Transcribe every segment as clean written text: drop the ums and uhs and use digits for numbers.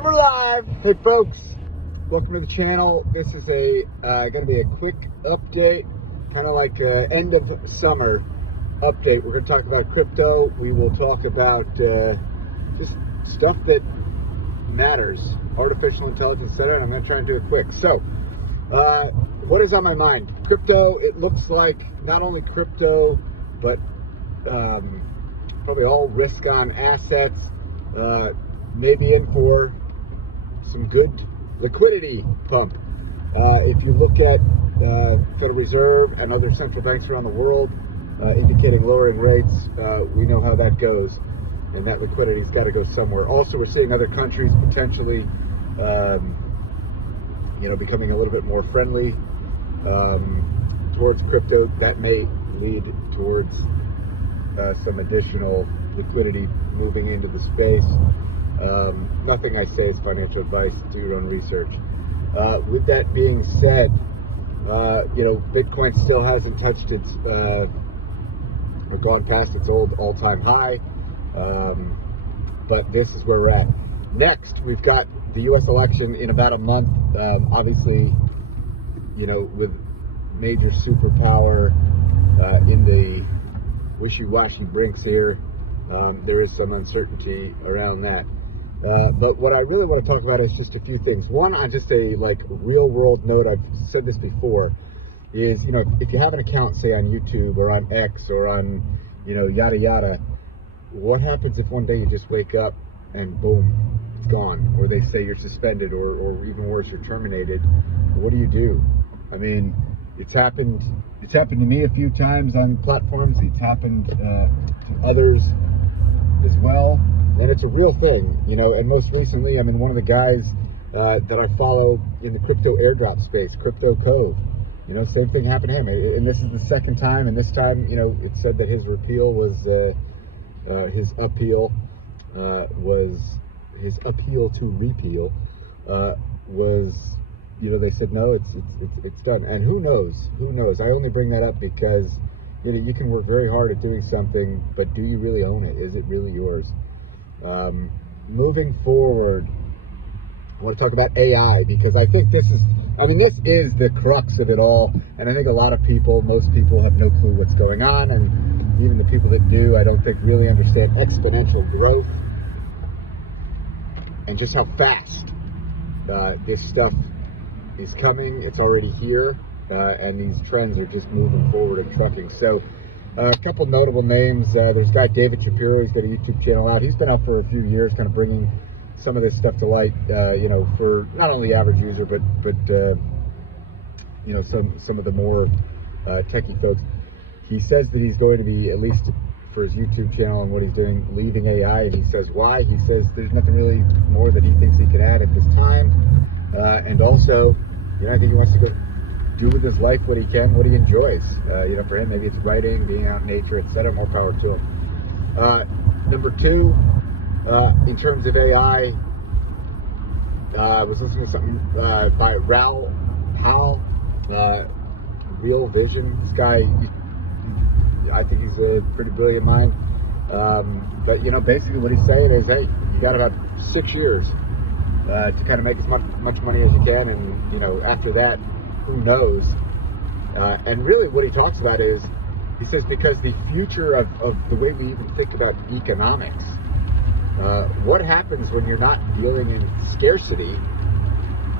And we're live. Hey folks, welcome to the channel. This is going to be a quick update, kind of like end of summer update. We're going to talk about crypto. We will talk about just stuff that matters, artificial intelligence, etc. And I'm going to try and do it quick. So, what is on my mind? Crypto. It looks like not only crypto, but probably all risk-on assets. Maybe in for some good liquidity pump. If you look at Federal Reserve and other central banks around the world indicating lowering rates, we know how that goes, and that liquidity's got to go somewhere. Also, we're seeing other countries potentially, becoming a little bit more friendly towards crypto. That may lead towards some additional liquidity moving into the space. Nothing I say is financial advice. Do your own research. With that being said, Bitcoin still hasn't touched its or gone past its old all-time high, but this is where we're at. Next, we've got the U.S. election in about a month. Obviously, with major superpower in the wishy-washy brinks here, there is some uncertainty around that. But what I really want to talk about is just a few things. One, on just a real world note, I've said this before, is if you have an account, say on YouTube or on X or on yada yada, what happens if one day you just wake up and boom, it's gone, or they say you're suspended, or even worse, you're terminated? What do? I mean, it's happened to me a few times on platforms. It's happened to others as well. And it's a real thing, and most recently, one of the guys that I follow in the crypto airdrop space, Crypto Cove, same thing happened to him. And this is the second time, and this time, it said that his repeal was, his appeal to repeal was, they said, no, it's done. And who knows? I only bring that up because, you can work very hard at doing something, but do you really own it? Is it really yours? Moving forward, I want to talk about AI, because I think this is the crux of it all. And I think most people have no clue what's going on. And even the people that do, I don't think really understand exponential growth and just how fast this stuff is coming. It's already here, and these trends are just moving forward and trucking. So a couple notable names. There's a guy, David Shapiro. He's got a YouTube channel out. He's been out for a few years, kind of bringing some of this stuff to light, for not only the average user, but some of the more techie folks. He says that he's going to be, at least for his YouTube channel and what he's doing, leaving AI. And he says why. He says there's nothing really more that he thinks he can add at this time. And also, I think he wants to go do with his life what he can, what he enjoys. For him, maybe it's writing, being out in nature, etc. More power to him. Number two, in terms of AI, I was listening to something by Raoul Pal, Real Vision. This guy, I think he's a pretty brilliant mind. But basically what he's saying is, hey, you got about 6 years to kind of make as much money as you can, and after that, who knows? And really what he talks about is, he says, because the future of the way we even think about economics, what happens when you're not dealing in scarcity?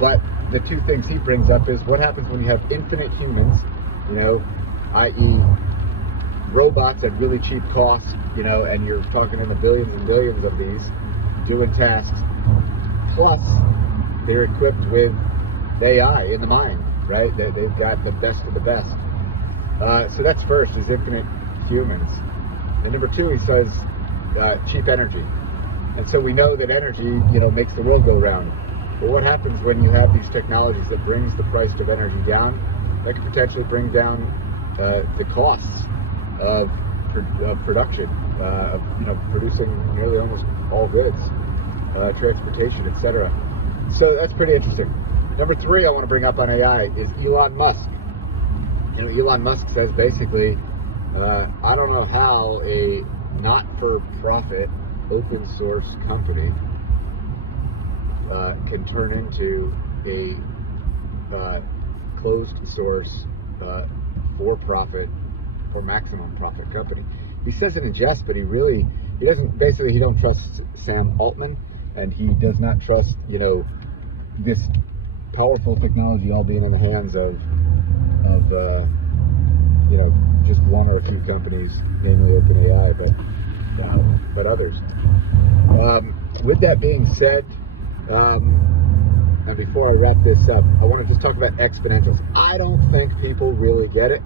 But the two things he brings up is, what happens when you have infinite humans, i.e. robots at really cheap costs, and you're talking in the billions and billions of these doing tasks, plus they're equipped with AI in the mind, right? They've got the best of the best. So that's first, is infinite humans. And number two, he says, cheap energy. And so we know that energy, makes the world go round. But what happens when you have these technologies that brings the price of energy down? That could potentially bring down the costs of production, of producing nearly almost all goods, transportation, etc. So that's pretty interesting. Number three I want to bring up on AI is Elon Musk. Elon Musk says basically, I don't know how a not-for-profit open source company can turn into a closed source, for-profit or maximum profit company. He says it in jest, but he doesn't. Basically, he don't trust Sam Altman, and he does not trust this powerful technology all being in the hands of just one or a few companies, namely OpenAI, but others. With that being said, and before I wrap this up, I want to just talk about exponentials. I don't think people really get it.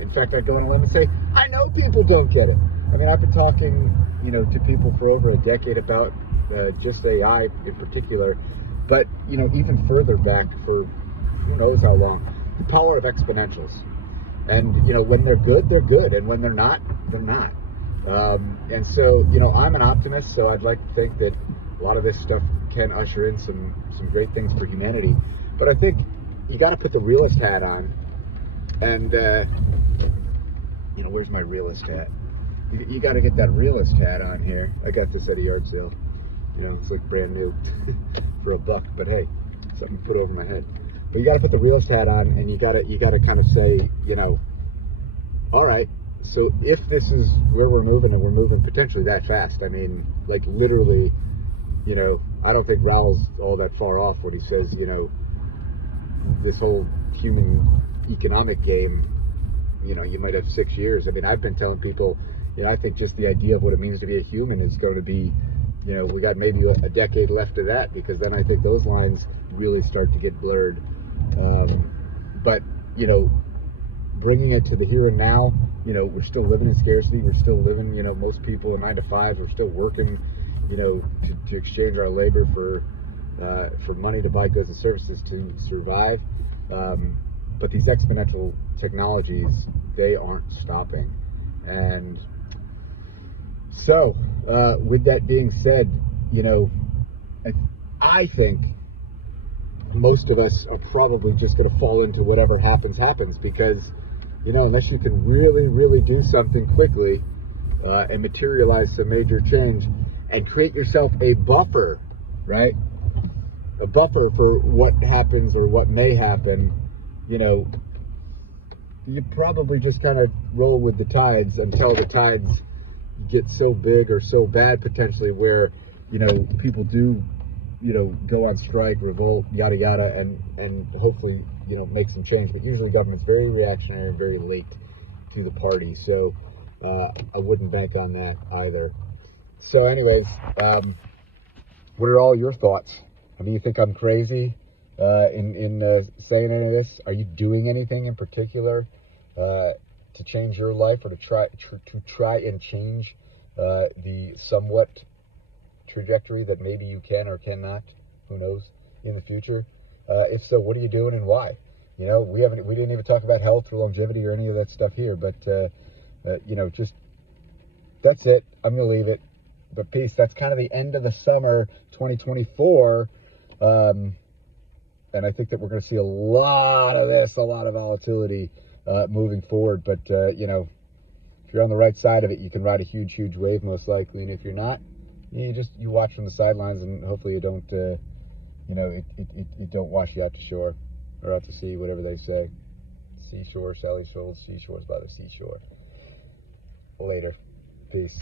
In fact, I'd go on a limb and say, I know people don't get it. I mean, I've been talking, to people for over a decade about just AI in particular, but, even further back for who knows how long, the power of exponentials. And, when they're good, and when they're not, they're not. And so, I'm an optimist, so I'd like to think that a lot of this stuff can usher in some great things for humanity. But I think you got to put the realist hat on. And, where's my realist hat? You got to get that realist hat on here. I got this at a yard sale. It's like brand new for $1, but hey, something to put over my head. But you got to put the realist hat on, and you got to kind of say, all right, so if this is where we're moving, and we're moving potentially that fast, I mean, like literally, I don't think Raoul's all that far off when he says, this whole human economic game, you might have 6 years. I mean, I've been telling people, I think just the idea of what it means to be a human is going to be, we got maybe a decade left of that, because then I think those lines really start to get blurred. But, bringing it to the here and now, we're still living in scarcity. We're still living, most people in 9 to 5. We're still working, to exchange our labor for money to buy goods and services to survive. But these exponential technologies, they aren't stopping. And so, with that being said, I think most of us are probably just going to fall into whatever happens, because, unless you can really, really do something quickly and materialize some major change and create yourself a buffer, right? A buffer for what happens or what may happen, you probably just kind of roll with the tides until the tides get so big or so bad potentially where, people do, go on strike, revolt, yada, yada, and hopefully, make some change. But usually government's very reactionary and very late to the party. So I wouldn't bank on that either. So anyways, what are all your thoughts? I mean, you think I'm crazy in saying any of this? Are you doing anything in particular to change your life, or to try and change the somewhat trajectory that maybe you can or cannot, who knows, in the future? If so, what are you doing and why? We didn't even talk about health or longevity or any of that stuff here, but just that's it. I'm gonna leave it. But peace. That's kind of the end of the summer 2024. And I think that we're going to see a lot of this, a lot of volatility moving forward. But, if you're on the right side of it, you can ride a huge, huge wave most likely. And if you're not, you watch from the sidelines, and hopefully you don't, it don't wash you out to shore or out to sea, whatever they say. Seashore, Sally Schultz, seashores by the seashore. Later. Peace.